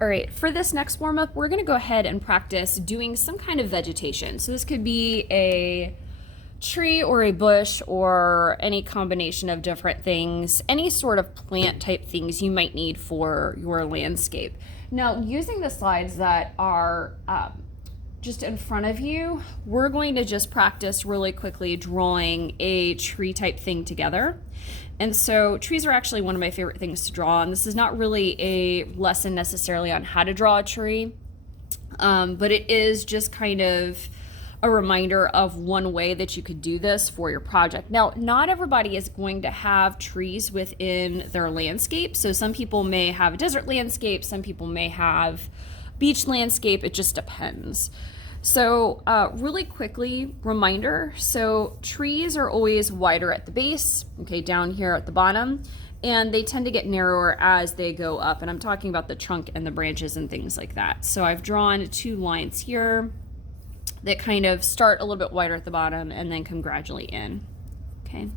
All right, for this next warm up, we're gonna go ahead and practice doing some kind of vegetation. So this could be a tree or a bush or any combination of different things, any sort of plant type things you might need for your landscape. Now, using the slides that are just in front of you, we're going to just practice really quickly drawing a tree type thing together. And so trees are actually one of my favorite things to draw, and this is not really a lesson necessarily on how to draw a tree, but it is just kind of a reminder of one way that you could do this for your project. Now, not everybody is going to have trees within their landscape. So some people may have a desert landscape, some people may have beach landscape, it just depends. So really quickly, reminder, so trees are always wider at the base, okay, down here at the bottom, and they tend to get narrower as they go up, and I'm talking about the trunk and the branches and things like that. So I've drawn two lines here that kind of start a little bit wider at the bottom and then come gradually in, okay?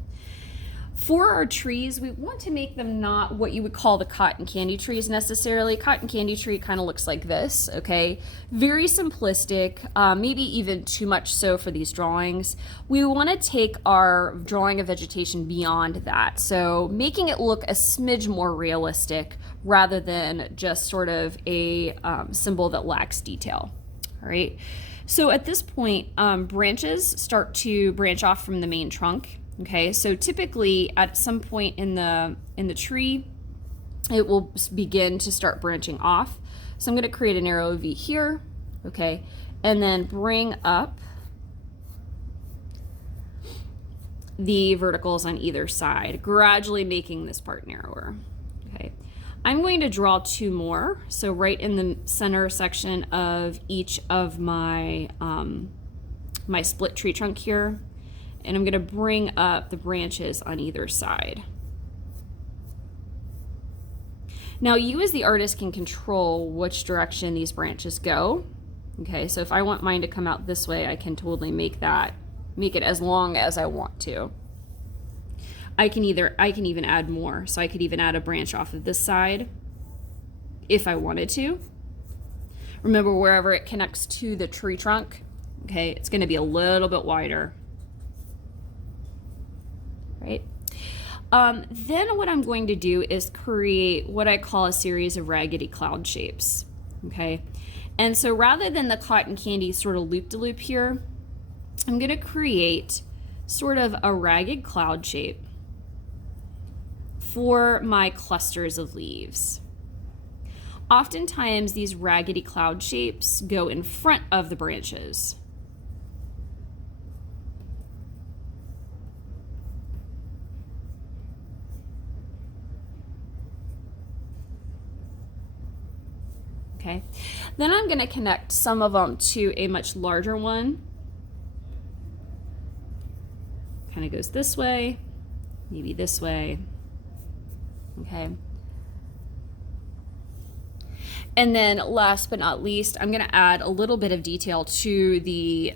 For our trees, we want to make them not what you would call the cotton candy trees necessarily. Cotton candy tree kind of looks like this, okay? Very simplistic, maybe even too much so for these drawings. We want to take our drawing of vegetation beyond that. So making it look a smidge more realistic rather than just sort of a symbol that lacks detail, all right? So at this point, branches start to branch off from the main trunk. Okay, so typically at some point in the tree, it will begin to start branching off. So I'm going to create an arrow V here, okay, and then bring up the verticals on either side, gradually making this part narrower. Okay, I'm going to draw two more. So right in the center section of each of my my split tree trunk here. And I'm going to bring up the branches on either side. Now, you as the artist can control which direction these branches go. Okay, so if I want mine to come out this way, I can totally make it as long as I want to. I can even add more. So I could even add a branch off of this side if I wanted to. Remember, wherever it connects to the tree trunk, okay, it's going to be a little bit wider. Right? Then what I'm going to do is create what I call a series of raggedy cloud shapes, okay? And so rather than the cotton candy sort of loop-de-loop here, I'm going to create sort of a ragged cloud shape for my clusters of leaves. Oftentimes, these raggedy cloud shapes go in front of the branches. Okay, then I'm going to connect some of them to a much larger one. Kind of goes this way, maybe this way. Okay. And then last but not least, I'm going to add a little bit of detail to the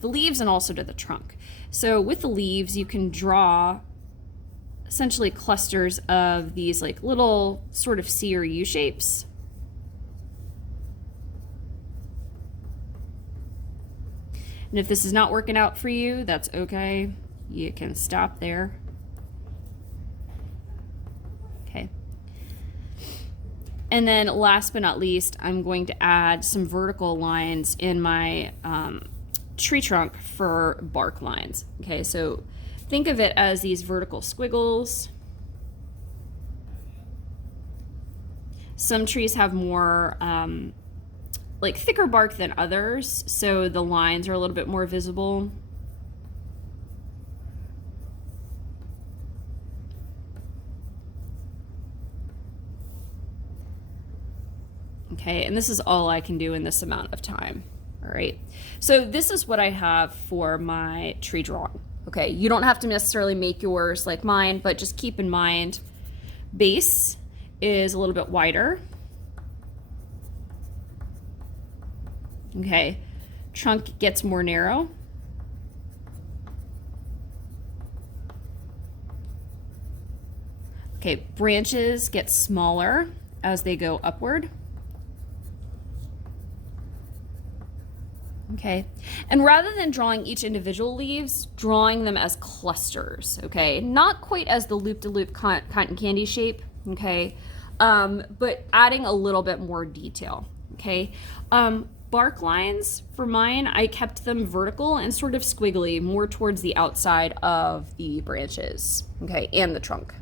leaves and also to the trunk. So with the leaves, you can draw essentially clusters of these like little sort of C or U shapes. And if this is not working out for you, that's okay. You can stop there. Okay. And then last but not least, I'm going to add some vertical lines in my tree trunk for bark lines. Okay, so think of it as these vertical squiggles. Some trees have more like thicker bark than others, so the lines are a little bit more visible. Okay, and this is all I can do in this amount of time. All right, so this is what I have for my tree drawing. Okay, you don't have to necessarily make yours like mine, but just keep in mind, base is a little bit wider. Okay, trunk gets more narrow. Okay, branches get smaller as they go upward. Okay, and rather than drawing each individual leaves, drawing them as clusters, okay? Not quite as the loop-to-loop cotton candy shape, okay? But adding a little bit more detail, okay? Bark lines, for mine, I kept them vertical and sort of squiggly, more towards the outside of the branches, okay, and the trunk.